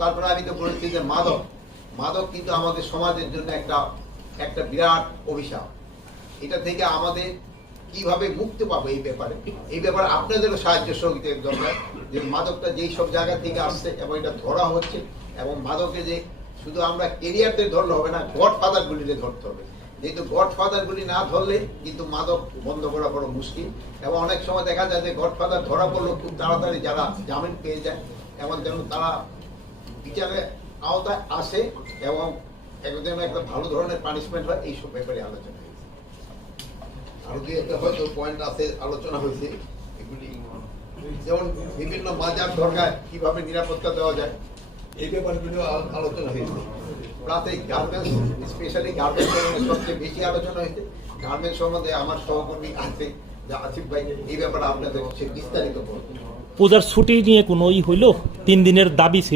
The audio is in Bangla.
তারপরে আমি তো বলেছি যে মাদক মাদক কিন্তু আমাদের সমাজের জন্য একটা একটা বিরাট অভিশাপ। এটা থেকে আমাদের কীভাবে মুক্তি পাবো এই ব্যাপারে? এই ব্যাপারে আপনাদেরও সাহায্য সহযোগিতার দরকার যে মাদকটা যেই সব জায়গা থেকে আসছে এবং এটা ধরা হচ্ছে এবং মাদকে যে শুধু আমরা কেরিয়ারদের ধরলে হবে না গড ফাদারগুলিতে ধরতে হবে। যেহেতু গড ফাদারগুলি না ধরলে কিন্তু মাদক বন্ধ করা বড় মুশকিল। এবং অনেক সময় দেখা যায় যে গড ফাদার ধরা পড়ল খুব তাড়াতাড়ি যারা জামিন পেয়ে যায়, এবং যেন তারা বিচারে আওতায় আসে এবং একজন একটা ভালো ধরনের পানিশমেন্ট হয় এইসব ব্যাপারে আলোচনা হয়েছে। আরও দুই একটা হয়তো পয়েন্ট আছে, আলোচনা হয়েছে। এগুলি যেমন বিভিন্ন মাজার দরকার কীভাবে নিরাপত্তা দেওয়া যায়, এই ব্যাপারগুলো আল- আলোচনা হয়েছে। এই গার্মেন্টস স্পেশালি গার্মেন্টস সবচেয়ে বেশি আলোচনা হয়েছে। গার্মেন্টস সম্বন্ধে আমার সহকর্মী আছে, যা আসিফ ভাই, এই ব্যাপারে আপনাদের বিস্তারিত পূজার ছুটি নিয়ে কোনো ই হইল? তিন দিনের দাবি ছিল।